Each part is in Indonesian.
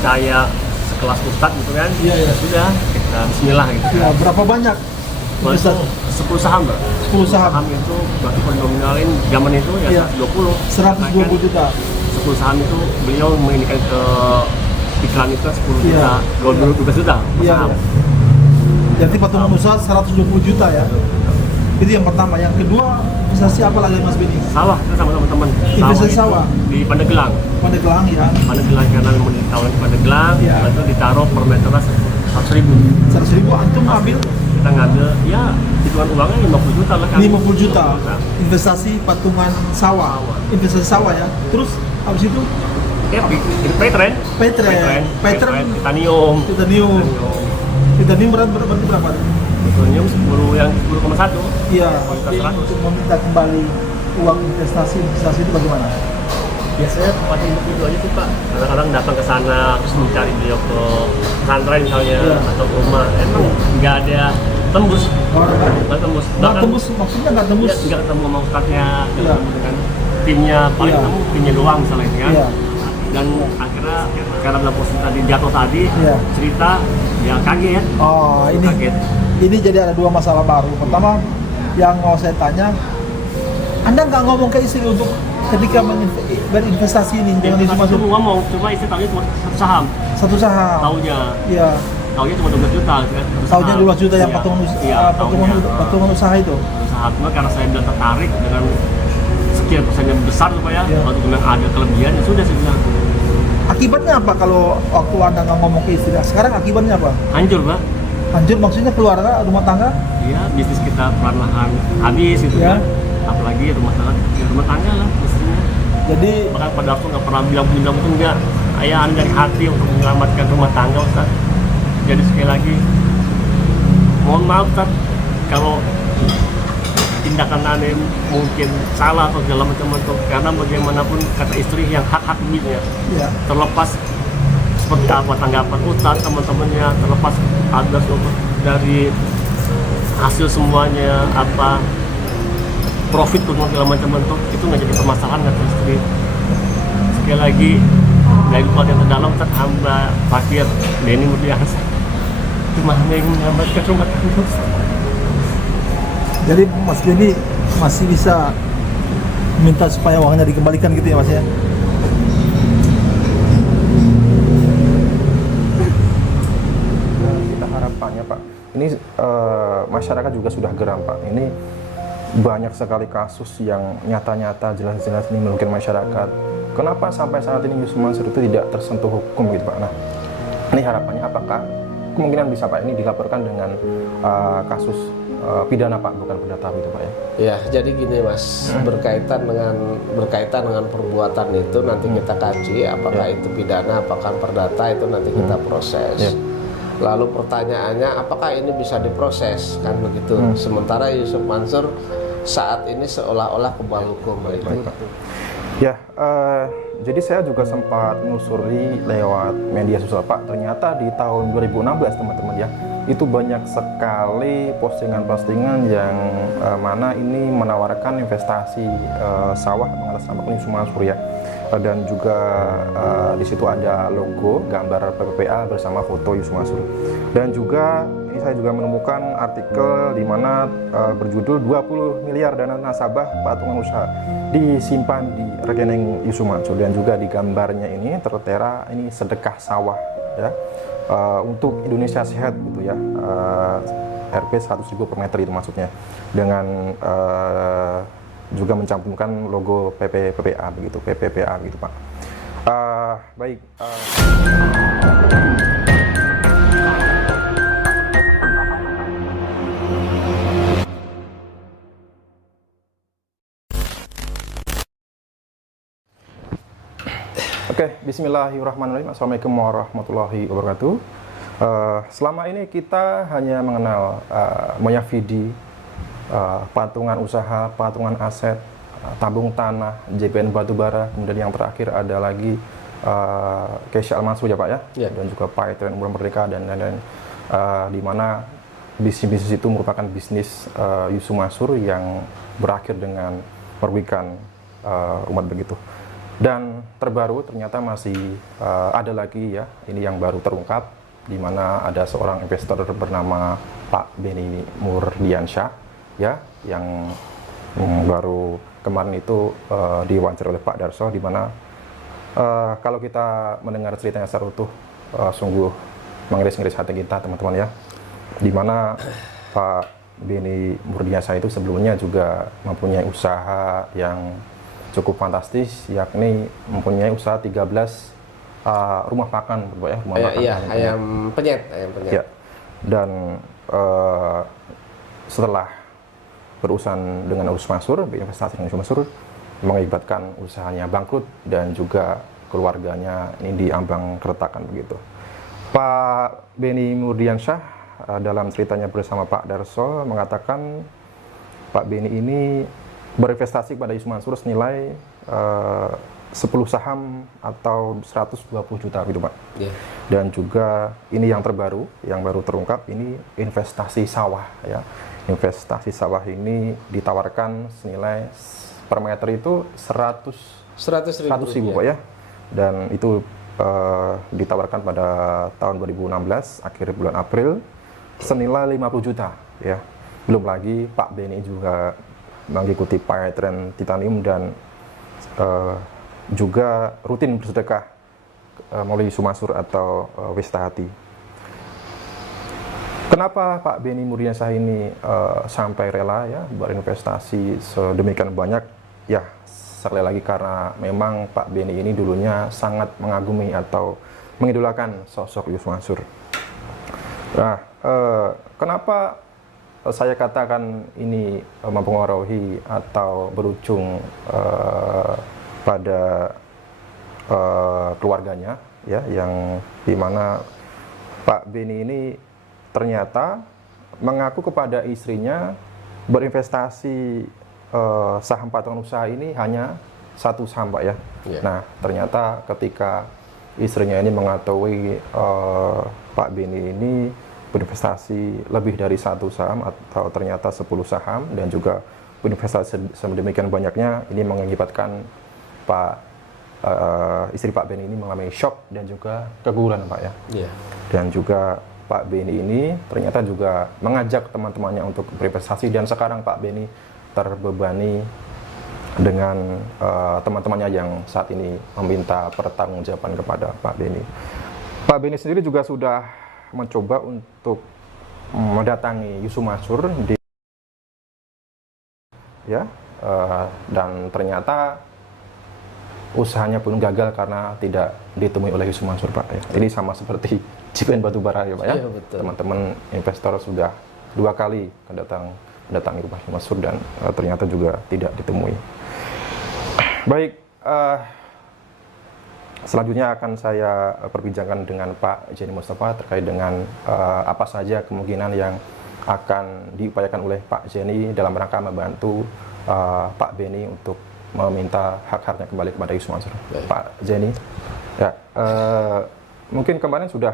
percaya sekelas ustadz gitu kan, Iya, iya. ya sudah kita Bismillah gitu. Ya, berapa banyak? Kalau itu 10 saham, Mbak. 10 saham. Itu berarti kalau nominalin zaman itu ya Iya. 120. 120 juta. 10 saham itu beliau mengindikan ke iklan itu 10 Iya. juta, 12 juta per Iya, saham. iya. Jadi patungan usaha 120 juta ya. Itu yang pertama. Yang kedua, investasi apa lagi Mas Beni? Sawah kita sama teman-teman. Investasi itu sawah? Di Pandeglang. Pandeglang ya. Pandeglang karena memang ditawarin Pandeglang, Iya. itu ditaruh per meter 100.000. 100.000 antum ambil Kita ngambil ya hitungan uangnya 50 juta lah kan. 50 juta. Investasi patungan sawah. Investasi sawah ya. Terus habis itu Ya, Petren. Petren Titanium. Titanium berarti berapa? Titanium 10 yang 10,1. Iya. Kualitas Jadi 100. untuk meminta kembali uang investasi itu bagaimana? Biasanya tempat itu aja sih Pak. Kadang-kadang datang ke sana terus mencari beliau ke pesantren misalnya Iya. atau ke rumah. Emang nggak ada tembus. Nggak tembus. Nggak tembus, maksudnya nggak tembus. Ya, nggak ketemu sama ustadznya, nggak Iya. ketemu dengan timnya, paling Iya. ketemu timnya doang misalnya ini kan. Iya. Dan akhirnya karena dalam posisi tadi jatuh tadi Iya. cerita ya kaget. Oh, Kaget. ini jadi ada dua masalah baru. Pertama, yang mau saya tanya, Anda nggak ngomong ke istri untuk ketika berinvestasi ini dengan Yang isu masuk masuk ngomong, cuma istri tahunya cuma satu saham. satu saham. Taunya Iya. cuma 12 juta kan. Tahunya 12 juta yang Iya. Iya, patungan usaha itu. Saham cuma karena saya bilang tertarik dengan sekian persennya besar supaya Iya. kalau bilang ada kelebihan ya sudah saya bilang Akibatnya apa kalau waktu Anda nggak ngomong ke istri? Sekarang akibatnya apa? hancur Pak. Hancur maksudnya keluarga, rumah tangga? Iya, bisnis kita perlahan habis gitu Iya. kan. Apalagi rumah tangga lah istrinya. Jadi Bahkan pada waktu nggak pernah bilang itu enggak. Ayah dari hati untuk menyelamatkan rumah tangga Ustaz. Jadi sekali lagi mohon maaf Ustaz kalau tindakan Anda mungkin salah atau segala macam itu, karena bagaimanapun kata istri yang hak-hak miliknya ya, terlepas seperti apa tanggapan Ustaz, teman-temannya, terlepas ada suatu dari hasil semuanya apa profit untuk segala macam bentuk itu nggak jadi permasalahan kata istri. Sekali lagi dari luar yang terdalam Ustaz, hamba fakir Denny Murdiansa cuma hanya ingin menyelamatkan rumah tangga Ustaz. jadi Mas Denny masih bisa minta supaya uangnya dikembalikan gitu ya Mas ya? Kita harapannya Pak, ini masyarakat juga sudah geram Pak. Ini banyak sekali kasus yang nyata-nyata jelas-jelas ini merugikan masyarakat. Kenapa sampai saat ini Yusuf Mansur itu tidak tersentuh hukum gitu Pak? Nah, ini harapannya apakah kemungkinan bisa Pak ini dilaporkan dengan kasus pidana Pak, bukan perdata gitu Pak ya? Ya, jadi gini Mas, berkaitan dengan perbuatan itu nanti kita kaji apakah itu pidana, apakah perdata, itu nanti kita proses. Ya. Lalu pertanyaannya apakah ini bisa diproses kan begitu. Sementara Yusuf Mansur saat ini seolah-olah kebal hukum itu. Ya, jadi saya juga sempat menelusuri lewat media sosial Pak. Ternyata di tahun 2016 teman-teman ya, itu banyak sekali postingan-postingan yang mana ini menawarkan investasi sawah mengatasnamakan Yusuf Mansur ya. Dan juga di situ ada logo gambar PPPA bersama foto Yusuf Mansur. Dan juga ini saya juga menemukan artikel di mana berjudul 20 miliar dana nasabah patungan usaha disimpan di rekening Yusuf Mansur, dan juga di gambarnya ini tertera ini sedekah sawah ya, untuk Indonesia Sehat gitu ya, Rp 100.000 per meter itu maksudnya, dengan juga mencantumkan logo PPPA begitu, PPPA gitu Pak. Baik. Oke, bismillahirrahmanirrahim. Assalamualaikum warahmatullahi wabarakatuh. Selama ini kita hanya mengenal Moyavidi, patungan usaha, patungan aset, tabung tanah, JPN batubara, kemudian yang terakhir ada lagi Kesha Al-Mansur ya Pak ya, dan juga Petren Umroh Merdeka dan lain-lain, di mana bisnis-bisnis itu merupakan bisnis Yusuf Mansur yang berakhir dengan merugikan umat begitu. Dan terbaru ternyata masih ada lagi ya, ini yang baru terungkap, di mana ada seorang investor bernama Pak Beni Murdiansyah ya, yang baru kemarin itu diwawancara oleh Pak Darso, di mana kalau kita mendengar ceritanya secara utuh sungguh mengiris-ngiris hati kita teman-teman ya, di mana Pak Beni Murdiansyah itu sebelumnya juga mempunyai usaha yang cukup fantastis, yakni mempunyai usaha 13 rumah makan, ya, rumah makan ayam penyet. Ya. Dan setelah berurusan dengan Us Mansur, berinvestasi dengan Us Mansur, mengakibatkan usahanya bangkrut dan juga keluarganya ini diambang keretakan begitu. Pak Beni Murdiansyah dalam ceritanya bersama Pak Darso mengatakan Pak Beni ini berinvestasi pada Us Mansur senilai 10 saham atau 120 juta gitu Pak. Yeah. Dan juga ini yang terbaru, yang baru terungkap, ini investasi sawah ya. Investasi sawah ini ditawarkan senilai per meter itu 100 ribu Pak ya. Dan itu ditawarkan pada tahun 2016 akhir bulan April senilai 50 juta ya. Belum lagi Pak Beni juga mengikuti Payetren Titanium dan juga rutin bersedekah melalui Sumasur atau Wistahati. Kenapa Pak Beni Murdiansyah ini sampai rela ya berinvestasi sedemikian banyak? Ya, sekali lagi karena memang Pak Beni ini dulunya sangat mengagumi atau mengidolakan sosok Us Mansur. Nah, kenapa saya katakan ini mempengaruhi atau berujung pada keluarganya ya, yang dimana Pak Beni ini ternyata mengaku kepada istrinya berinvestasi saham patungan usaha ini hanya satu saham Pak ya. Yeah. Nah ternyata ketika istrinya ini mengetahui Pak Beni ini berinvestasi lebih dari satu saham atau ternyata 10 saham dan juga berinvestasi sedemikian banyaknya, ini mengakibatkan istri Pak Beni ini mengalami shock dan juga keguguran Pak ya. Yeah. Dan juga Pak Beni ini ternyata juga mengajak teman-temannya untuk berinvestasi, dan sekarang Pak Beni terbebani dengan teman-temannya yang saat ini meminta pertanggungjawaban kepada Pak Beni. Pak Beni sendiri juga sudah mencoba untuk mendatangi Us Mansur dan ternyata usahanya pun gagal karena tidak ditemui oleh Us Mansur Pak ya. Ini sama seperti JPN Batubara ya Pak ya. Iya, betul. Teman-teman investor sudah 2 kali mendatangi rumah Us Mansur dan ternyata juga tidak ditemui. Baik, selanjutnya akan saya perbincangkan dengan Pak Jenny Mustafa terkait dengan apa saja kemungkinan yang akan diupayakan oleh Pak Jenny dalam rangka membantu Pak Beni untuk meminta hak-haknya kembali kepada Us Mansur. Pak Jenny, ya, mungkin kemarin sudah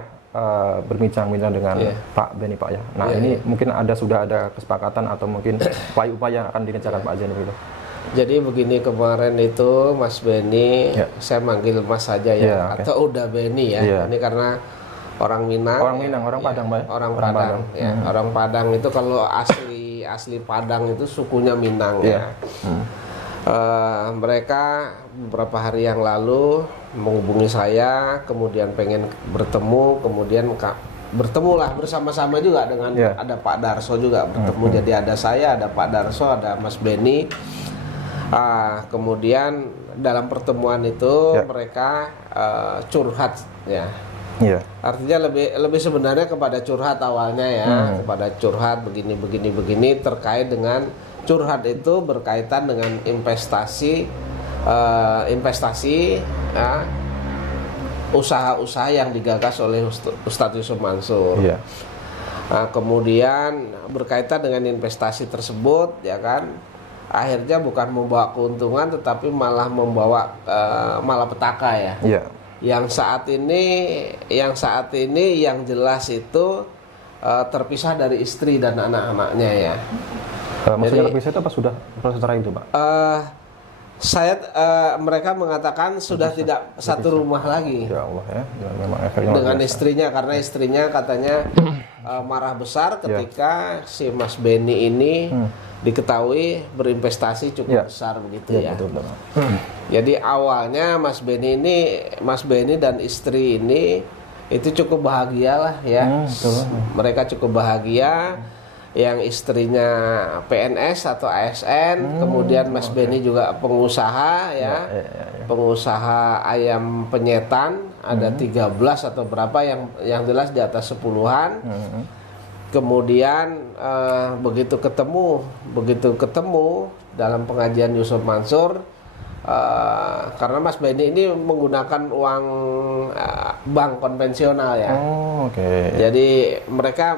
berbincang-bincang dengan Pak Beni Pak ya. Nah ini mungkin sudah ada kesepakatan atau mungkin upaya-upaya yang akan dikerjakan Pak Jenny gitu. Jadi begini, kemarin itu Mas Beni, saya manggil Mas saja ya, okay. atau udah Beni ya. Ini karena orang Minang. Orang Padang, Pak. Orang Padang. Ya. Orang Padang itu kalau asli Padang itu sukunya Minang ya. Mereka beberapa hari yang lalu menghubungi saya, kemudian pengen bertemu, kemudian bertemulah bersama-sama juga dengan ada Pak Darso juga bertemu. Jadi ada saya, ada Pak Darso, ada Mas Beni. Kemudian dalam pertemuan itu mereka curhat ya. Artinya lebih sebenarnya kepada curhat awalnya ya, kepada curhat begini terkait dengan curhat itu berkaitan dengan investasi ya, usaha-usaha yang digagas oleh Ustadz Yusuf Mansur. Nah, kemudian berkaitan dengan investasi tersebut ya kan, akhirnya bukan membawa keuntungan tetapi malah membawa malapetaka ya. Yang saat ini yang jelas itu terpisah dari istri dan anak-anaknya ya. Maksudnya terpisah itu apa sudah proses cerai itu Pak? Mereka mengatakan sudah tidak satu rumah lagi. Ya Allah ya, memang efeknya Dengan luar biasa. istrinya, karena istrinya katanya marah besar ketika si Mas Benny ini diketahui berinvestasi cukup besar begitu ya. Betul, betul. Jadi awalnya Mas Benny dan istri ini itu cukup bahagia lah ya. Betul. Mereka cukup bahagia. Yang istrinya PNS atau ASN, kemudian Mas Benny juga pengusaha ya. Pengusaha ayam penyetan, ada 13 atau berapa yang jelas di atas 10-an. Kemudian begitu ketemu dalam pengajian Yusuf Mansur, karena Mas Benny ini menggunakan uang bank konvensional ya. Jadi mereka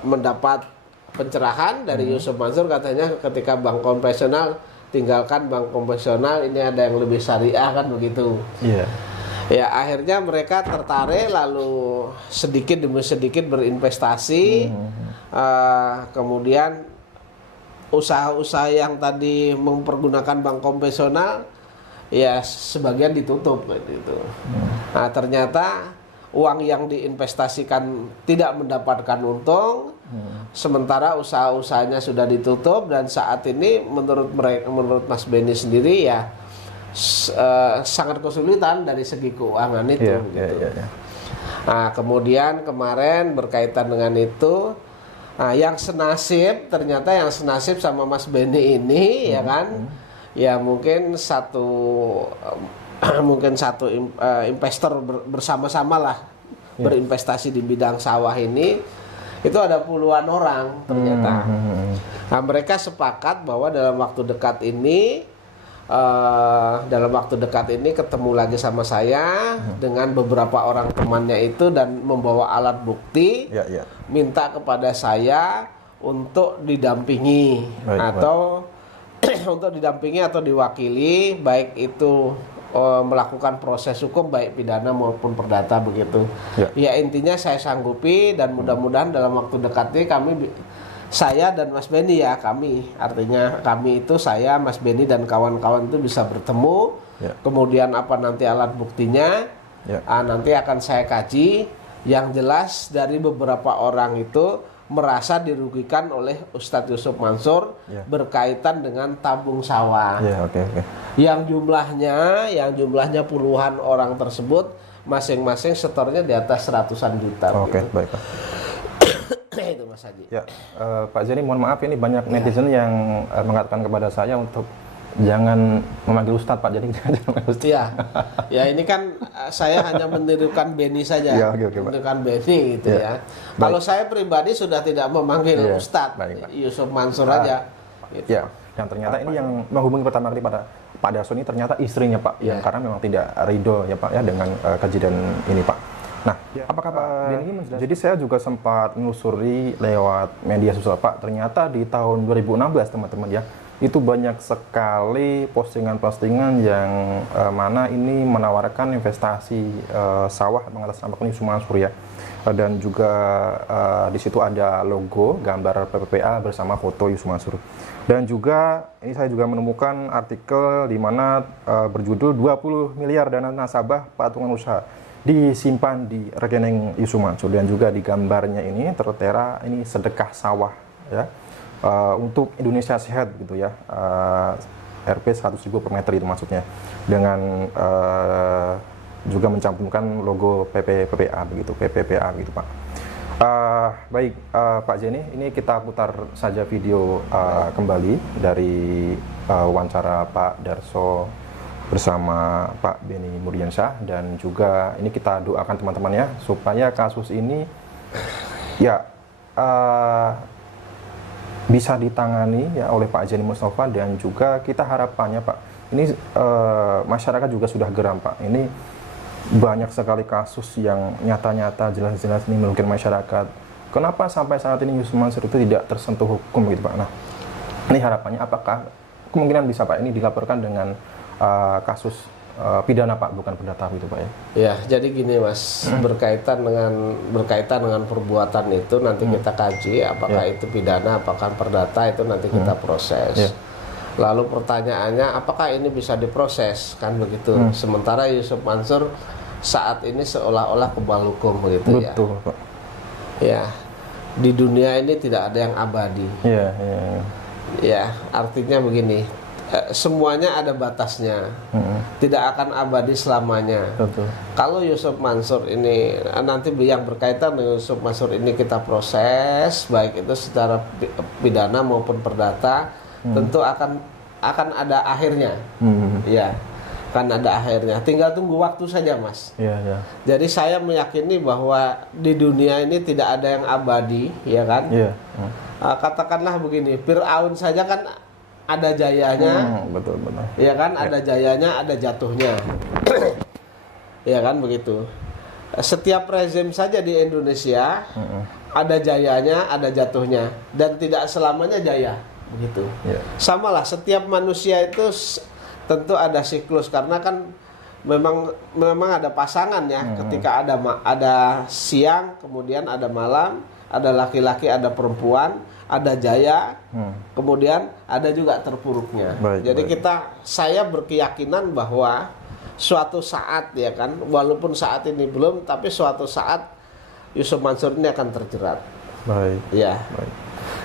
mendapat pencerahan dari Yusuf Mansur, katanya ketika bank konvensional tinggalkan bank konvensional, ini ada yang lebih syariah kan begitu. Ya akhirnya mereka tertarik lalu sedikit demi sedikit berinvestasi. Kemudian usaha-usaha yang tadi mempergunakan bank konvensional ya sebagian ditutup gitu. Nah ternyata uang yang diinvestasikan tidak mendapatkan untung, sementara usaha-usahanya sudah ditutup, dan saat ini menurut Mas Benny sendiri ya sangat kesulitan dari segi keuangan itu. Nah kemudian kemarin berkaitan dengan itu, yang senasib sama Mas Benny ini ya kan, ya mungkin satu investor bersama-sama lah berinvestasi di bidang sawah ini, itu ada puluhan orang ternyata. Nah, mereka sepakat bahwa dalam waktu dekat ini ketemu lagi sama saya dengan beberapa orang temannya itu dan membawa alat bukti, minta kepada saya untuk didampingi untuk didampingi atau diwakili, baik itu melakukan proses hukum baik pidana maupun perdata begitu. Ya intinya saya sanggupi, dan mudah-mudahan dalam waktu dekat ini saya dan Mas Benny ya, artinya kami itu saya, Mas Benny dan kawan-kawan itu bisa bertemu. Kemudian apa nanti alat buktinya nanti akan saya kaji. Yang jelas dari beberapa orang itu merasa dirugikan oleh Ustadz Yusuf Mansur berkaitan dengan tabung sawah. Yang jumlahnya puluhan orang tersebut, masing-masing setornya di atas ratusan juta. Baik. Itu Mas Haji. Pak Zeni, mohon maaf ini banyak netizen yang mengatakan kepada saya untuk jangan memanggil Ustadz Pak, jadi jangan memanggil Ustadz. Ya ini kan saya hanya menirukan Benny saja, menirukan Benny gitu ya. Kalau saya pribadi sudah tidak memanggil Ustadz, Yusuf Mansur aja. Gitu. Yang ternyata ini yang menghubungi pertama kali pada Pak Darso ini ternyata istrinya Pak, yang karena memang tidak ridho ya Pak ya dengan kejadian ini Pak. Nah, apakah Pak Benny menjelaskan? Jadi saya juga sempat menelusuri lewat media sosial Pak, ternyata di tahun 2016 teman-teman ya, itu banyak sekali postingan-postingan yang mana ini menawarkan investasi sawah mengatasnamakan Yusuf Mansur ya, dan juga di situ ada logo gambar PPPA bersama foto Yusuf Mansur. Dan juga ini saya juga menemukan artikel di mana berjudul 20 miliar dana nasabah patungan usaha disimpan di rekening Yusuf Mansur, dan juga di gambarnya ini tertera ini sedekah sawah ya. Untuk Indonesia Sehat gitu ya, Rp 100.000 per meter itu maksudnya, dengan juga mencantumkan logo PPPA begitu, PPPA gitu Pak. Baik Pak Zeni, ini kita putar saja video kembali dari wawancara Pak Darso bersama Pak Benny Murdiansyah, dan juga ini kita doakan teman-teman ya supaya kasus ini ya bisa ditangani ya oleh Pak Zeni Mustafa, dan juga kita harapannya Pak, ini masyarakat juga sudah geram Pak, ini banyak sekali kasus yang nyata-nyata jelas-jelas ini merugikan masyarakat. Kenapa sampai saat ini Yusuf Mansur itu tidak tersentuh hukum gitu Pak? Nah, ini harapannya apakah kemungkinan bisa Pak ini dilaporkan dengan kasus pidana Pak, bukan perdata gitu Pak ya? Ya, jadi gini Mas, berkaitan dengan perbuatan itu nanti kita kaji apakah itu pidana, apakah perdata, itu nanti kita proses. Lalu pertanyaannya, apakah ini bisa diproses, kan begitu? Sementara Yusuf Mansur saat ini seolah-olah kebal hukum, begitu ya. Betul, Pak. Ya, di dunia ini tidak ada yang abadi. Iya. Ya, artinya begini, semuanya ada batasnya, tidak akan abadi selamanya. Betul. Kalau Yusuf Mansur ini nanti yang berkaitan dengan Yusuf Mansur ini kita proses, baik itu secara pidana maupun perdata, tentu akan ada akhirnya. Ya, kan ada akhirnya. Tinggal tunggu waktu saja, Mas. Iya. Jadi saya meyakini bahwa di dunia ini tidak ada yang abadi, ya kan? Iya. Katakanlah begini, Fir'aun saja kan ada jayanya, Betul. ya kan? Ada jayanya, ada jatuhnya, ya kan begitu. Setiap rezim saja di Indonesia ada jayanya, ada jatuhnya, dan tidak selamanya jaya, begitu. Iya. Samalah setiap manusia itu tentu ada siklus, karena kan memang ada pasangan ya. Ketika ada siang, kemudian ada malam, ada laki-laki, ada perempuan, ada jaya, kemudian ada juga terpuruknya. Jadi saya berkeyakinan bahwa suatu saat, ya kan, walaupun saat ini belum, tapi suatu saat Yusuf Mansur ini akan terjerat. Baik. Ya.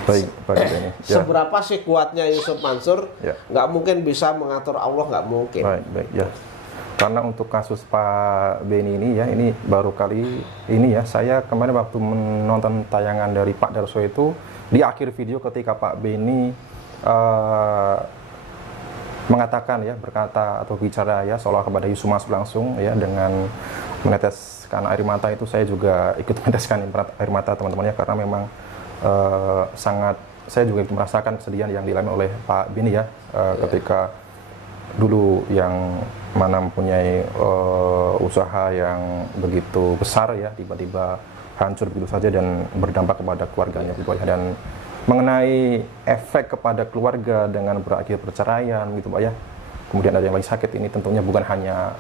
Baik, Pak Beni. Ya. Seberapa sih kuatnya Yusuf Mansur? Nggak mungkin bisa mengatur Allah, nggak mungkin. Baik ya. Karena untuk kasus Pak Beni ini ya, ini baru kali ini ya, saya kemarin waktu menonton tayangan dari Pak Darso itu, di akhir video ketika Pak Beni mengatakan ya, berkata atau bicara ya seolah kepada Yusuf Mansur langsung ya, dengan meneteskan air mata, itu saya juga ikut meneteskan air mata teman-temannya, karena memang sangat, saya juga merasakan kesedihan yang dialami oleh Pak Beni ya, ketika dulu yang mana mempunyai usaha yang begitu besar ya, tiba-tiba hancur begitu saja dan berdampak kepada keluarganya gitu ya. Dan mengenai efek kepada keluarga dengan berakhir perceraian gitu Pak ya, kemudian ada yang lagi sakit, ini tentunya bukan hanya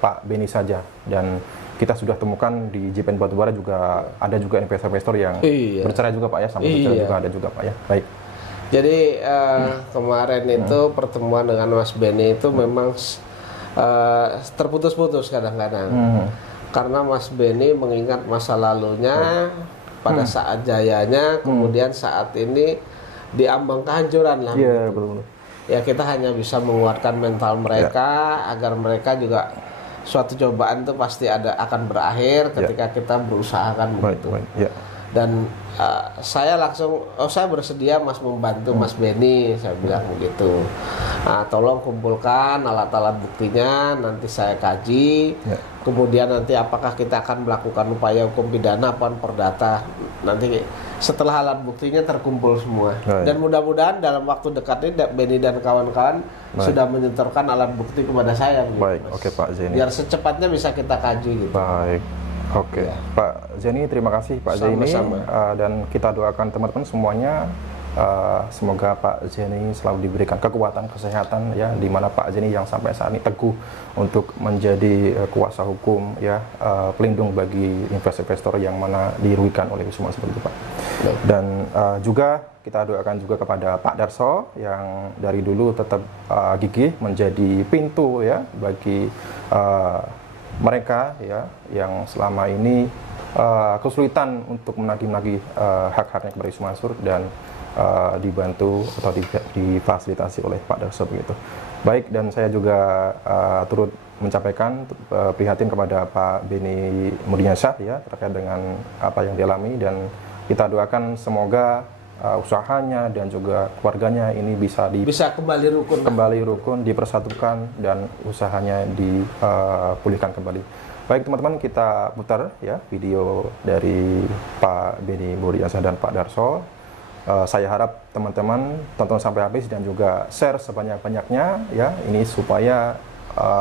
Pak Beni saja, dan kita sudah temukan di JPN Batubara juga ada juga investor-investor yang bercerai juga Pak ya, sampai bercerai juga ada juga Pak ya. Baik. Jadi kemarin itu pertemuan dengan Mas Beni itu memang terputus-putus kadang-kadang, karena Mas Beni mengingat masa lalunya pada saat jayanya, kemudian saat ini diambang kehancuran lah. Betul. Ya, kita hanya bisa menguatkan mental mereka agar mereka juga, suatu cobaan itu pasti akan berakhir ketika kita berusaha kan begitu. Dan saya langsung, saya bersedia Mas membantu Mas Beni, saya bilang begitu. Tolong kumpulkan alat-alat buktinya, nanti saya kaji. Kemudian nanti apakah kita akan melakukan upaya hukum pidana atau perdata. Nanti setelah alat buktinya terkumpul semua. Dan mudah-mudahan dalam waktu dekat ini Beni dan kawan-kawan sudah menyetorkan alat bukti kepada saya. Baik, oke Pak Zaini. Biar secepatnya bisa kita kaji gitu. Baik. Oke, Pak Zaini, terima kasih Pak Zaini, dan kita doakan teman-teman semuanya, semoga Pak Zaini selalu diberikan kekuatan, kesehatan ya, di mana Pak Zaini yang sampai saat ini teguh untuk menjadi kuasa hukum ya, pelindung bagi investor-investor yang mana dirugikan oleh Yusuf Mansur seperti itu Pak. Dan juga kita doakan juga kepada Pak Darso yang dari dulu tetap gigih menjadi pintu ya bagi mereka ya yang selama ini kesulitan untuk menagih-nagih hak-haknya kepada Yusuf Mansur, dan dibantu atau difasilitasi oleh Pak Darso begitu. Baik, dan saya juga turut menyampaikan prihatin kepada Pak Beni Murdiansyah ya terkait dengan apa yang dialami, dan kita doakan semoga usahanya dan juga keluarganya ini bisa kembali rukun, dipersatukan, dan usahanya dipulihkan kembali. Baik teman-teman, kita putar ya video dari Pak Beni Murdiansyah dan Pak Darso. Saya harap teman-teman tonton sampai habis dan juga share sebanyak-banyaknya ya, ini supaya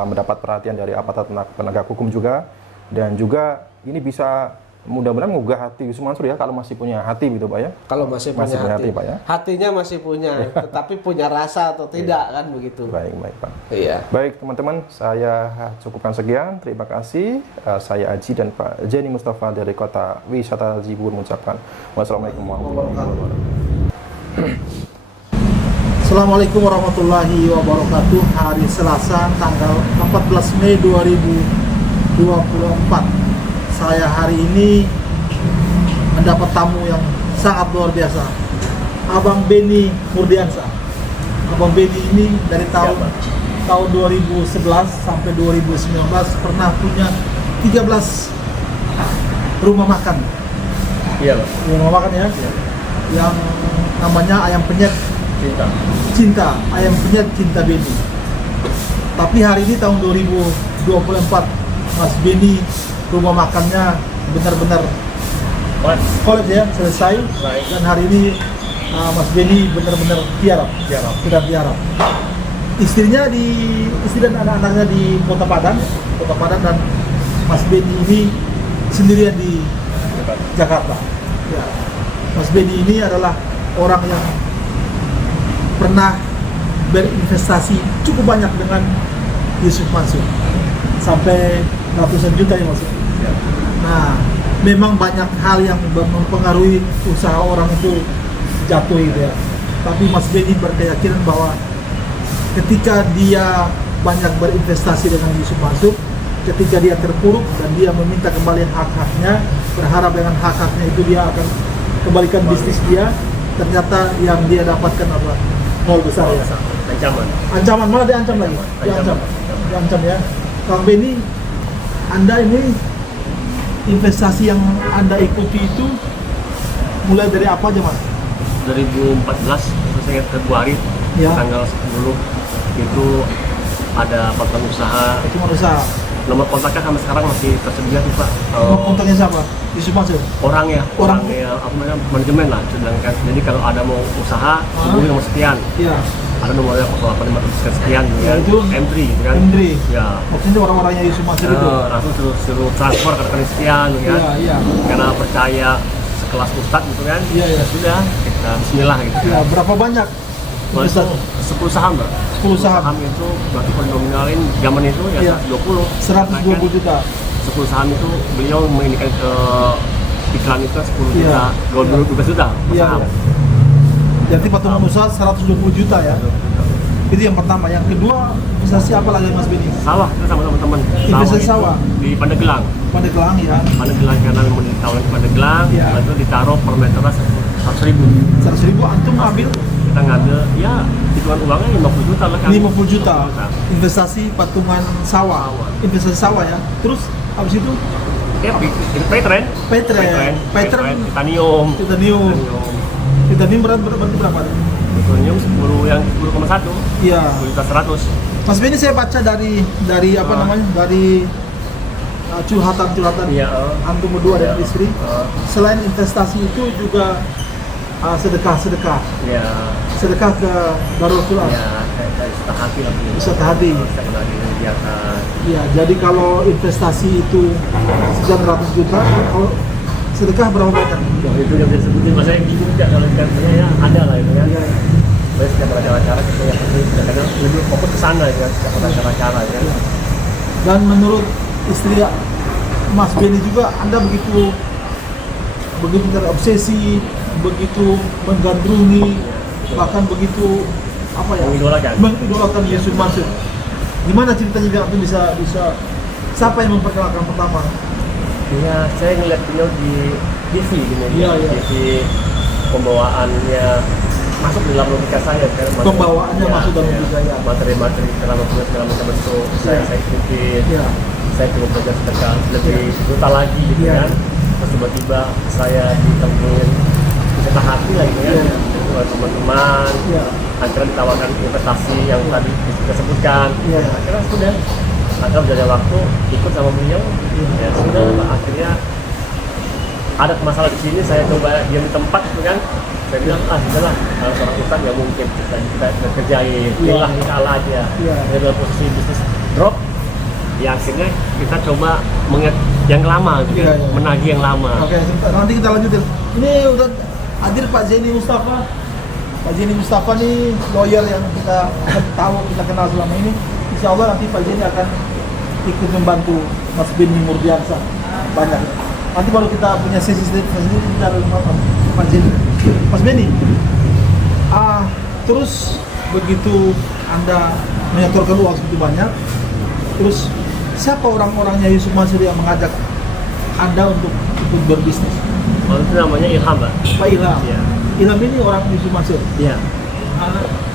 mendapat perhatian dari aparat penegak hukum juga, dan juga ini bisa mudah-mudahan menggugah hati Yusuf Mansur ya, kalau masih punya hati gitu Pak ya. Kalau masih punya hati Pak ya. Hatinya masih punya, tetapi punya rasa atau tidak kan begitu. Baik Pak. Iya. Baik teman-teman, saya cukupkan sekian. Terima kasih. Saya Aji dan Pak Zaini Mustafa dari Kota Wisata Cibubur mengucapkan wassalamualaikum warahmatullahi wabarakatuh. Assalamualaikum warahmatullahi wabarakatuh. Hari Selasa tanggal 14 Mei 2024. Saya hari ini mendapat tamu yang sangat luar biasa. Abang Benny Murdiansyah. Abang Benny ini dari tahun 2011 sampai 2019 pernah punya 13 rumah makan. Iya, Pak. Rumah makan ya. Yang namanya Ayam Penyet Cinta, Ayam Penyet Cinta Benny. Tapi hari ini tahun 2024, Mas Benny rumah makannya benar-benar kolaps ya, selesai. Dan hari ini Mas Benny benar-benar tiarap. Sudah tiarap. Istri dan anak-anaknya di Kota Padang dan Mas Benny ini sendirian di Jakarta. Ya. Mas Benny ini adalah orang yang pernah berinvestasi cukup banyak dengan Yusuf Mansur, sampai ratusan juta ya Mas. Nah, memang banyak hal yang mempengaruhi usaha orang itu jatuh gitu ya. Tapi Mas Benny berkeyakinan bahwa ketika dia banyak berinvestasi dengan Yusuf Mansur, ketika dia terpuruk dan dia meminta kembali hak-haknya, berharap dengan hak-haknya itu dia akan kembalikan bisnis dia, ternyata yang dia dapatkan adalah nol besar ya. Ancaman, malah diancam lagi. Diancam ya. Kang Benny, Anda ini investasi yang Anda ikuti itu mulai dari apa aja Mas? 2014, saya ingat Februari, Ya. tanggal 10 itu ada platform usaha. Itu usaha. Nomor kontaknya sampai sekarang masih tersedia tuh Pak. Kontaknya siapa? Yusuf Mansur. Orangnya apa namanya, manajemen lah, sedangkan jadi kalau ada mau usaha hubungi nomor sekian, Iya. ada nomornya 085 sekian Ya, ya, itu M3 gitu kan. M3. Ya. Maksudnya orang-orangnya Yusuf Mansur itu. Langsung suruh transfer ke rekening sekian gitu kan. Iya. Karena percaya sekelas ustadz gitu kan. Iya. Ya sudah, kita bismillah gitu Ya, kan. berapa banyak? Kalau itu 10 saham Mbak. 10 saham. Itu berarti kalau nominalin zaman itu ya Iya. 120 juta. 10 saham itu beliau mengindikan ke iklan itu 10 Iya. juta, 12 juta per Iya. saham. Jadi patungan usaha 120 juta ya. Itu yang pertama. Yang kedua, investasi apa lagi Mas Benny? Sawah kita sama teman-teman. Investasi itu sawah? Di Pandeglang. Pandeglang ya. Pandeglang karena memang ditawarin ke Pandeglang, Iya. itu ditaruh per meternya 100.000. 100.000 antum ambil Kita ngambil ya hitungan uangnya 50 juta lah kan. 50 juta. Investasi patungan sawah. Investasi sawah ya. Terus habis itu Ya, Paytrend, Titanium. Titanium berarti berapa? Titanium 10,1. Iya. 10.100.000. Mas Benny, saya baca dari apa namanya? Dari curhatan Iya. antum berdua dan istri. Selain investasi itu juga sedekah Ya. sedekah ke Darul Quran. Ya, kayak setah hati lah. Setah hati. Setiap hari dibiarkan. Iya, jadi kalau investasi itu 900 juta, kalau sedekah berapa banyak? Ya, itu yang saya sebutin, mas saya bingung juga kalau katanya ya ada lah itu kan. Iya. Baik setiap ada cara-cara kita yang penting kadang lebih fokus ke sana ya, setiap ada cara-cara ya. Dan menurut istri Mas Benny juga, Anda begitu terobsesi, begitu menggandrungi, bahkan begitu apa ya? Mengidolakan Yusuf Mansur. Gimana ceritanya biar aku bisa siapa yang memperkenalkan pertama? Iya, saya ngeliat beliau di TV gini Iya. TV pembawaannya masuk di dalam logika saya kan. Pembawaannya masuk dalam logika ya. Materi-materi segala macam itu saya ikutin. Iya. Saya coba belajar sedekah lebih brutal lagi gitu Iya. kan. Terus tiba-tiba saya ditemuin setah hati lah gitu ya. Iya. Oleh teman-teman. Iya. Akhirnya ditawarkan investasi yang tadi kita sebutkan. Iya. Akhirnya sudah. Akhirnya berjalan waktu ikut sama beliau. Ya sudah, akhirnya ada masalah di sini, saya coba diam di tempat gitu kan. Saya bilang, sudahlah, kalau seorang ustadz nggak mungkin kita kerjain, Iya. kalah aja. Iya. Dalam posisi bisnis drop, ya akhirnya kita coba mengingat yang lama gitu, Iya, iya. menagih yang lama. Oke, sebentar, nanti kita lanjutin. Ini udah hadir Pak Zeni Mustafa. Pak Zeni Mustafa nih lawyer yang kita tahu, kita kenal selama ini. Insya Allah nanti Pak Zeni akan ikut membantu Mas Benny Murdiansyah banyak. Nanti baru kita punya sesi kita ada Pak Zeni. Mas Benny, terus begitu Anda menyetorkan uang segitu banyak, terus siapa orang-orangnya Yusuf Mansur yang mengajak Anda untuk ikut berbisnis? Oh, itu namanya Ilham, Pak. Pak Ilham. Iya. Ilham ini orang Yusuf Mansur. Iya.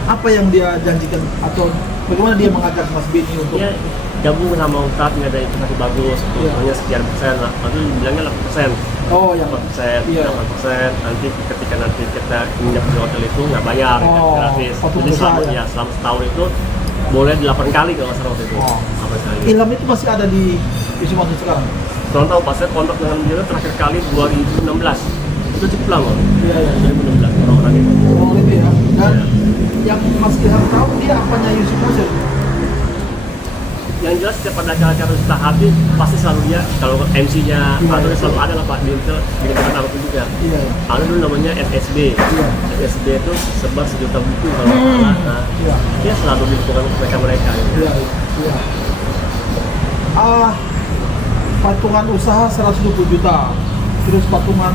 Apa yang dia janjikan atau bagaimana dia mengajak Mas Beni untuk Dia gabung sama Ustadz, nggak ada investasi bagus, Iya. hanya sekian persen lah. Lalu bilangnya 8%. oh yang 8%, Iya. 8%. Nanti ketika nanti kita nginep di hotel itu nggak bayar, Oh, gratis. waktu Jadi usaha selama ya? selama setahun itu boleh 8 kali kalau nggak salah waktu itu. Oh. 8 kali. Ilham itu masih ada di Yusuf Mansur sekarang? Kurang tahu, pas saya kontak dengan dia terakhir kali 2016. Itu cukup lama. Iya, iya. 2016 orang-orang itu. Oh itu ya. Dan Iya. yang Mas Ilham tahu dia apanya Yusuf Mansur? Yang jelas setiap ada acara-acara Ustaz Habib pasti selalu dia, kalau MC-nya Iya, atau iya. selalu ada lah Pak di Intel dengan aku juga. Iya. Ada dulu namanya FSB. Iya. FSB itu sebar 1 juta buku kalau nggak salah. Nah, Iya. dia selalu di lingkungan mereka. Iya, iya. Patungan usaha 120 juta. Terus patungan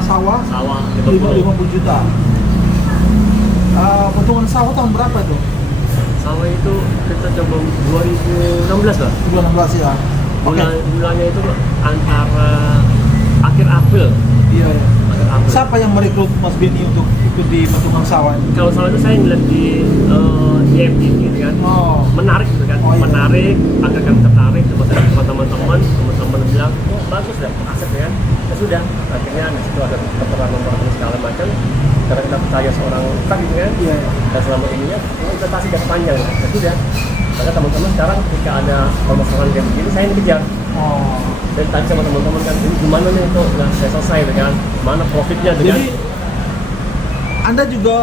sawah Sawah 50 juta. Patungan sawah tahun berapa itu? Sawah itu kita coba 2016 lah. 2016 ya. Bulannya itu antara akhir April. Iya, iya. Akhir April. Siapa yang merekrut Mas Beni untuk ikut di patungan sawah ini? Kalau salah itu saya ngeliat di IMD gitu kan. Oh. Menarik gitu kan, Oh, iya. menarik, agar kami tertarik, coba saya sama teman-teman bilang, oh bagus ya, aset ya kan, ya sudah, akhirnya di situ ada keterangan nomor segala macam, karena kita percaya seorang ustaz gitu kan, Iya, iya. dan selama ini ya investasi jangka panjang, ya sudah, maka teman-teman sekarang ketika ada permasalahan kayak begini, saya yang kejar, Oh. dan tanya sama teman-teman kan, ini gimana nih kok nggak saya selesai gitu kan, mana profitnya gitu kan. Jadi Anda juga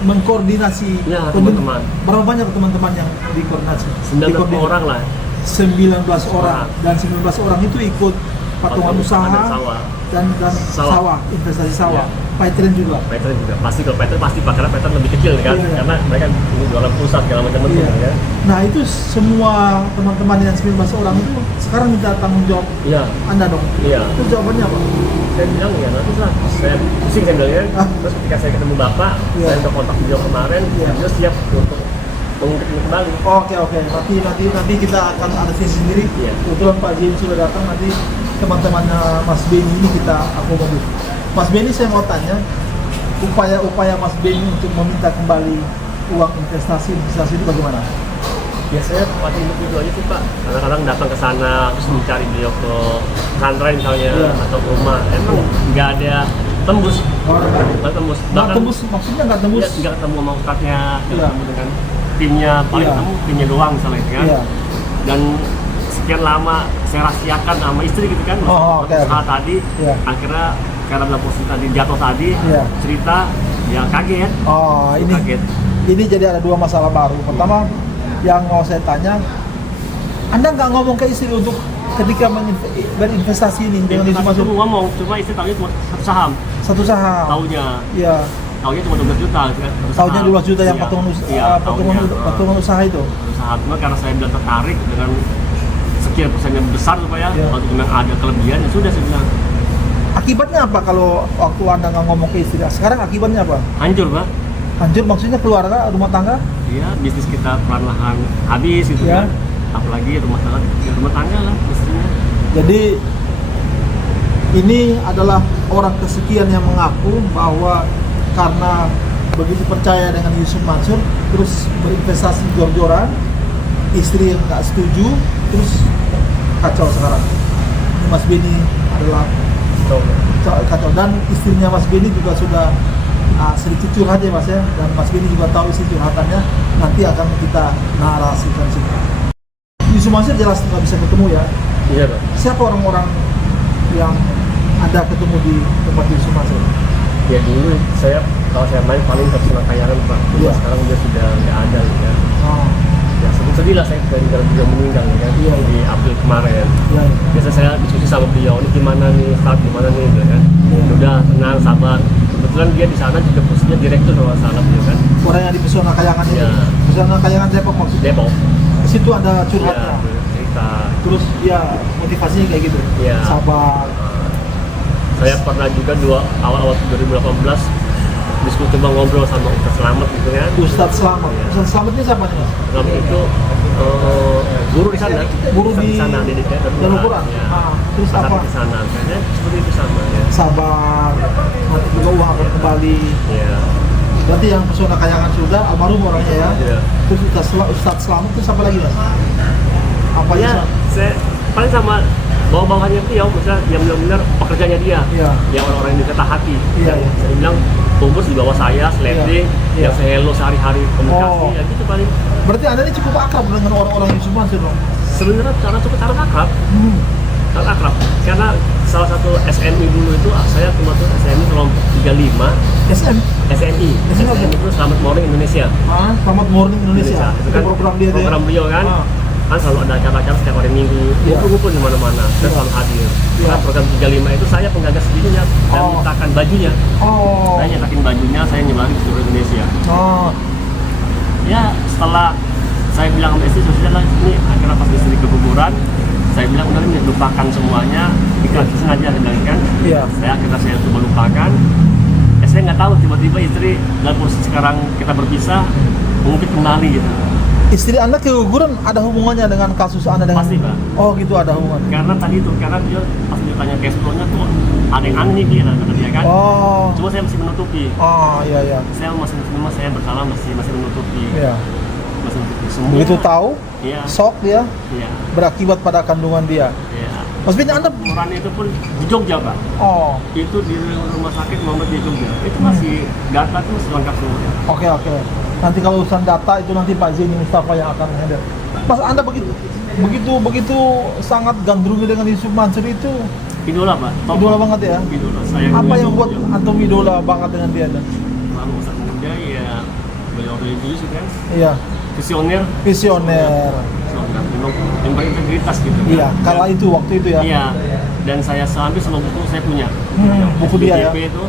mengkoordinasi Ya, teman-teman. Berapa banyak teman-teman yang dikoordinasi? 19 orang lah. 19 orang dan 19 orang itu ikut patungan usaha dan sawah. dan Sawah. sawah, investasi sawah. Iya. Paitren juga. Pattern juga pasti, kalau pattern pasti karena pattern lebih kecil kan, Iya, iya. karena mereka ini jualan pusat segala macam Iya. ya. Nah, itu semua teman-teman yang 19 orang itu sekarang minta tanggung jawab Iya. Anda dong. Iya. Itu jawabannya apa? Saya bilang ya nanti lah, saya pusing saya bilang Ah. terus ketika saya ketemu bapak, Iya. saya udah kontak beliau kemarin, Iya. beliau siap untuk mengungkit ini kembali. Oke. Nanti kita akan ada sesi sendiri. Iya. Kebetulan Pak Jim sudah datang, nanti teman-temannya Mas Beni ini kita akomodir. Mas Beni, saya mau tanya upaya Mas Beni untuk meminta kembali uang investasi itu bagaimana? Biasanya tempat itu aja sih Pak, kadang-kadang datang ke sana terus mencari beliau ke pesantren misalnya Iya. atau ke rumah, emang nggak ada tembus, nggak tembus. Nggak tembus, maksudnya nggak tembus? Ya, nggak ketemu sama ustadznya, nggak Iya. ketemu dengan timnya, paling Iya. ketemu timnya doang misalnya gitu kan. Iya. Dan sekian lama saya rahasiakan sama istri gitu kan, Oh, oke. usaha tadi, Iya. akhirnya karena dalam posisi tadi jatuh tadi, Iya. cerita, ya kaget. Oh, Kaget. ini jadi ada dua masalah baru. Pertama, yang mau saya tanya, Anda nggak ngomong ke istri untuk ketika berinvestasi ini dengan Dia Yusuf masuk Mansur? ngomong, cuma istri tahunya cuma satu saham, Satu saham. tahunya. Iya. Tahunya cuma 12 juta gitu kan. satu Tahunnya saham. 12 juta yang Iya. patungan Iya, tahunya. patungan usaha itu. Usaha, cuma karena saya bilang tertarik dengan sekian persen yang besar supaya Iya. waktu memang ada kelebihan, ya sudah saya bilang. Akibatnya apa kalau waktu Anda nggak ngomong ke istri? Sekarang akibatnya apa? Hancur Pak. Hancur maksudnya keluarga, rumah tangga? Iya, bisnis kita perlahan-lahan habis gitu Iya. kan. Apalagi rumah tangga lah istrinya. Jadi ini adalah orang kesekian yang mengaku bahwa karena begitu percaya dengan Yusuf Mansur, terus berinvestasi jor-joran, istri yang nggak setuju, terus kacau sekarang. Ini Mas Beni adalah kacau, dan istrinya Mas Beni juga sudah sedikit curhat ya Mas ya, dan Mas Beni juga tahu isi curhatannya, nanti akan kita narasikan sini. Yusuf Mansur jelas nggak bisa ketemu ya. Iya Pak. Siapa orang-orang yang Anda ketemu di tempat Yusuf Mansur? Ya dulu kalau saya main paling ke Sunan Kayangan Pak. Cuma Iya. sekarang dia sudah nggak ada gitu ya. Oh, Ya sedih lah saya dari beliau meninggal ya kan. Iya, iya. Di April kemarin. ya. Biasa saya diskusi sama beliau, ini gimana nih, saat gimana nih gitu kan. Iya. Udah tenang, sabar. Kebetulan dia di sana juga posisinya direktur kalau nggak salah beliau kan. Orang yang di Pesona Kayangan ini. Iya. Pesona Kayangan Depok maksudnya. Depok. Di situ ada Ya, curhatnya. cerita. Terus ya motivasinya kayak gitu. Iya. Sabar. Saya pernah juga awal-awal 2018 diskusi, coba ngobrol sama Ustadz Slamet gitu kan. Ustadz Slamet. Iya. Ustadz Slamet ini siapa nih Mas? Slamet itu guru di sana, Guru di sana di Darul Quran. Ya. Ah, terus apa? Di sana, kayaknya seperti itu sama ya. Sabar, nanti juga uang akan kembali. Iya. Berarti yang pesona kayangan sudah almarhum orangnya ya. Iya. Terus Ustadz Slamet itu siapa lagi Mas? Apa Ya, saya paling sama bawa-bawahannya beliau, misalnya yang benar-benar pekerjanya dia, Iya. yang orang-orang yang dekat hati. Iya, iya. Saya bilang kumpul di bawah saya, sliding, Iya. yang saya hello sehari-hari komunikasi, Oh. ya gitu paling. Berarti Anda ini cukup akrab dengan orang-orang Yusuf Mansur dong? Sebenarnya cukup cara akrab, Hmm. cara akrab. Karena salah satu SMI dulu itu, saya kebetulan SMI kelompok 35, SM? SMI itu Selamat Morning Indonesia. Ah, Selamat Morning Indonesia. Itu Itu kan program dia tuh ya? program beliau kan. Ah. Kan selalu ada acara-acara setiap hari Minggu, Iya. kumpul-kumpul di mana-mana, dan Iya. selalu hadir. Iya. Kan program 35 itu saya penggagas videonya dan Oh. menyatakan bajunya. Oh. Saya nyetakin bajunya, saya nyebarin di seluruh Indonesia. Oh. Ya setelah saya bilang sama istri, sudah lah ini akhirnya pas istri keguguran, saya bilang udah ini lupakan semuanya, ikhlas sengaja saya bilang kan. Iya. Saya coba lupakan. Saya nggak tahu tiba-tiba istri dalam posisi sekarang kita berpisah mengungkit kembali gitu. Istri Anda keguguran ada hubungannya dengan kasus Anda dengan? Pasti, Pak. Oh gitu, ada hubungan. Karena tadi itu, karena dia pas dia tanya cash flow-nya tuh ada yang aneh nih kata dia kan. Oh. Cuma saya masih menutupi. Oh iya iya. Saya saya bersalah masih menutupi. Iya. Masih menutupi semua. Begitu tahu, Iya. shock dia, Iya. berakibat pada kandungan dia. Iya. Mas Bin, Anda? Ukuran itu pun di Jogja, Pak. Oh. Itu di rumah sakit Muhammad di Jogja. Itu masih data itu masih lengkap semuanya. Oke oke. Nanti kalau urusan data itu nanti Pak Zeni Mustafa yang akan handle. Mas, Anda begitu sangat gandrungi dengan Yusuf Mansur itu, Idola, Pak. Top. idola banget ya. Idola. Saya Apa yang idola buat beliau. antum idola banget dengan dia? Lalu Ustaz muda ya beliau religius kan. Iya. Visioner. Visioner. Memang yang berintegritas gitu. Iya. Kala itu waktu itu ya. Iya. Dan saya hampir semua buku saya punya. Buku dia ya. SBJP itu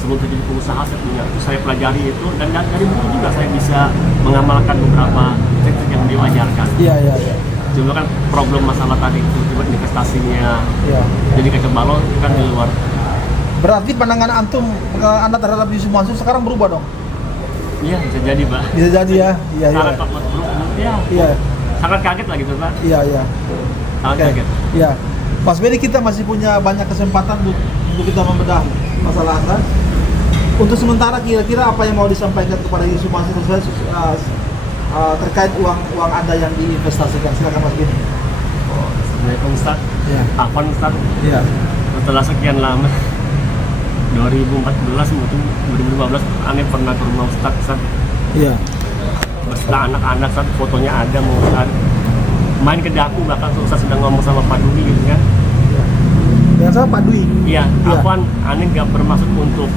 sebelum jadi pengusaha saya punya. Itu saya pelajari itu dan dari buku juga saya bisa mengamalkan beberapa trik-trik yang beliau ajarkan. Iya iya iya. Juga kan problem masalah tadi itu tiba investasinya Iya. jadi kacau balau itu kan di luar. Berarti pandangan antum Anda terhadap Yusuf Mansur sekarang berubah dong? Iya bisa jadi, Pak. Bisa jadi ya. Iya iya. Sangat ya. Iya. Sangat kaget lah gitu, Pak. Iya iya. Sangat Oke. kaget. Iya. Mas Bedi, kita masih punya banyak kesempatan untuk kita membedah masalah Anda. Untuk sementara kira-kira apa yang mau disampaikan kepada Yusuf Mansur terkait uang Anda yang diinvestasikan? Silakan Mas Bedi. Assalamualaikum Ustaz. Iya. Afwan Ustaz. Iya. Setelah sekian lama 2014 mungkin 2015 aneh pernah ke rumah Ustaz. Iya. Beserta anak-anak Ustaz, fotonya ada mau Ustaz. Main ke daku bahkan Ustaz sedang ngomong sama Pak Dwi gitu kan. Dengan sama Pak Dwi. Iya, Iya. Afwan aneh nggak bermaksud untuk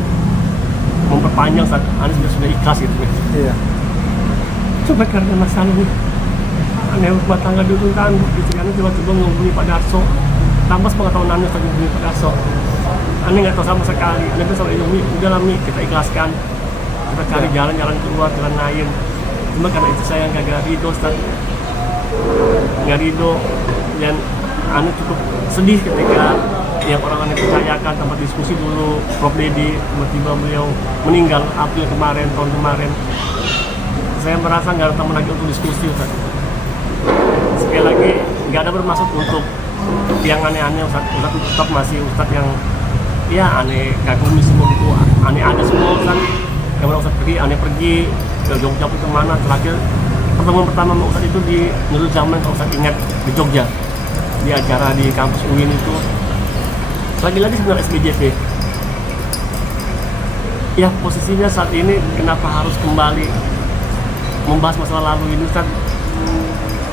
memperpanjang Ustaz. Aneh sudah ikhlas gitu kan. Iya. Coba karena masalah ini aneh rumah tangga dulu kan gitu kan, coba-coba menghubungi Pak Darso tanpa sepengetahuan aneh Ustaz menghubungi Pak Darso. Aneh nggak tahu sama sekali. Aneh tuh sama Indomie udah lah Mi, kita ikhlaskan, kita cari jalan-jalan keluar, jalan lain. Cuma karena itu saya nggak ridho Ustaz, nggak ridho, dan aneh cukup sedih ketika yang orang aneh percayakan tempat diskusi dulu Prof Dedi tiba-tiba beliau meninggal April kemarin, tahun kemarin. Saya merasa nggak ada teman lagi untuk diskusi Ustaz. Sekali lagi nggak ada bermaksud untuk yang aneh-aneh Ustaz tetap masih Ustaz yang ya aneh kagumi semua gitu, aneh ada semua Ustaz. Kemudian Ustaz pergi, aneh pergi ke Jogja itu kemana, terakhir pertemuan pertama sama Ustaz itu di Nurul Zaman kalau Ustaz ingat di Jogja, di acara di kampus UIN itu lagi-lagi sebenarnya SBJP. Ya posisinya saat ini kenapa harus kembali membahas masalah lalu ini Ustaz,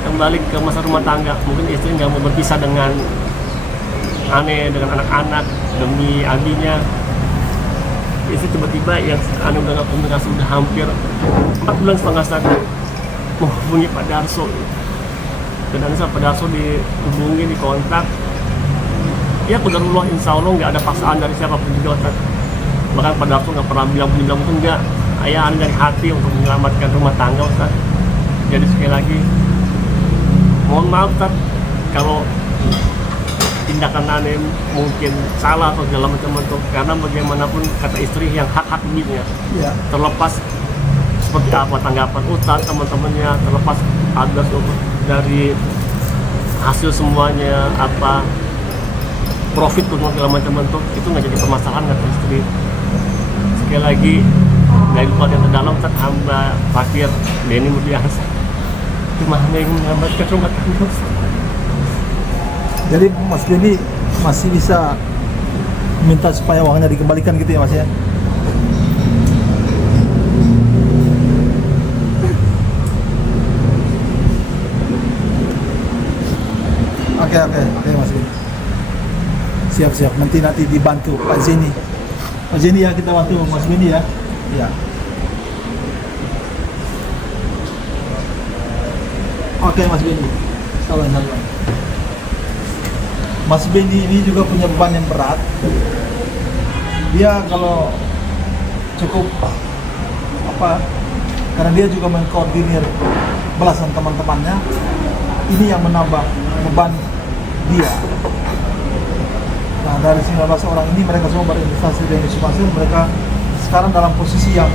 kembali ke masa rumah tangga. Mungkin istri nggak mau berpisah dengan aneh, dengan anak-anak demi abinya. Istri tiba-tiba yang aneh udah nggak komunikasi udah hampir 4 bulan setengah Ustaz, menghubungi Pak Darso dan aneh sama Pak Darso dihubungi, dikontak. Ya qadarullah, insya Allah nggak ada paksaan dari siapapun juga Ustaz. Bahkan Pak Darso nggak pernah bilang itu enggak, ayah aneh dari hati untuk menyelamatkan rumah tangga Ustaz. Jadi sekali lagi mohon maaf Ustaz kalau tindakan aneh mungkin salah atau segala macam itu, karena bagaimanapun kata istri yang hak-hak duitnya Ya. terlepas seperti apa tanggapan Ustadz teman-temannya, terlepas ada dari hasil semuanya apa profit pun segala macam bentuk itu nggak jadi permasalahan kata istri. Sekali lagi dari luar yang terdalam Ustadz, hamba fakir Benny Murdiansyah cuma hanya ingin menyelamatkan rumah tangga Ustadz. Jadi Mas Benny masih bisa minta supaya uangnya dikembalikan gitu ya Mas ya? Oke Mas Benny. Siap. Nanti dibantu Pak Zeni. Pak Zeni ya, kita bantu Mas Benny ya. Ya. Oke Mas Benny. Salam. Mas Benny ini juga punya beban yang berat. Dia kalau cukup karena dia juga mengkoordinir belasan teman-temannya, ini yang menambah beban dia. Nah, dari 19 orang ini mereka semua berinvestasi di Yusuf Mansur. Mereka sekarang dalam posisi yang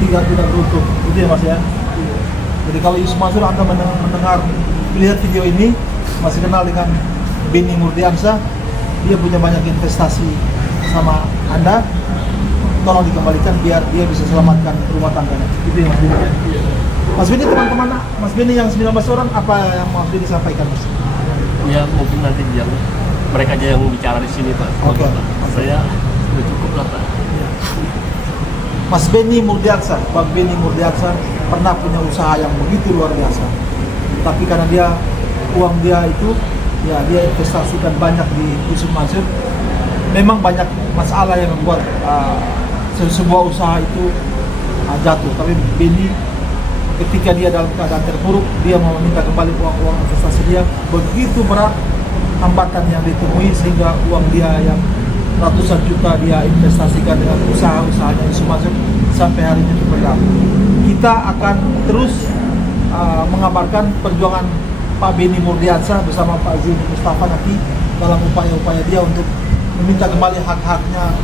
tidak beruntung, gitu ya Mas ya. Jadi kalau Yusuf Mansur Anda mendengar, melihat video ini, masih kenal dengan Benny Murdiansyah, dia punya banyak investasi sama Anda, tolong dikembalikan biar dia bisa selamatkan rumah tangganya. Gitu ya Mas Benny. Mas Benny, teman-teman Mas Benny yang 19 orang, apa yang Mas Benny sampaikan Mas? Ya mungkin nanti yang mereka aja yang bicara di sini Pak. Oke. Saya sudah cukup lah Pak. Mas Benny Murdiansyah, Pak Benny Murdiansyah pernah punya usaha yang begitu luar biasa. Tapi karena uang dia itu, ya dia investasikan banyak di Yusuf Mansur. Memang banyak masalah yang membuat sebuah usaha itu jatuh. Tapi Benny ketika dia dalam keadaan terpuruk, dia mau meminta kembali uang investasi dia. Begitu berat hambatan yang ditemui sehingga uang dia yang ratusan juta dia investasikan dengan usaha-usahanya Yusuf Mansur sampai hari ini terpendam. Kita akan terus mengabarkan perjuangan Pak Benny Murdiansyah bersama Pak Zeni Mustafa nanti dalam upaya-upaya dia untuk meminta kembali hak-haknya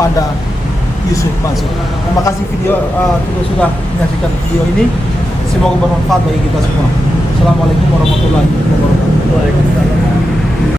pada Yusuf Mansur. Terima kasih sudah menyaksikan video ini. Semoga bermanfaat bagi kita semua. Assalamualaikum warahmatullahi wabarakatuh. Waalaikumsalam.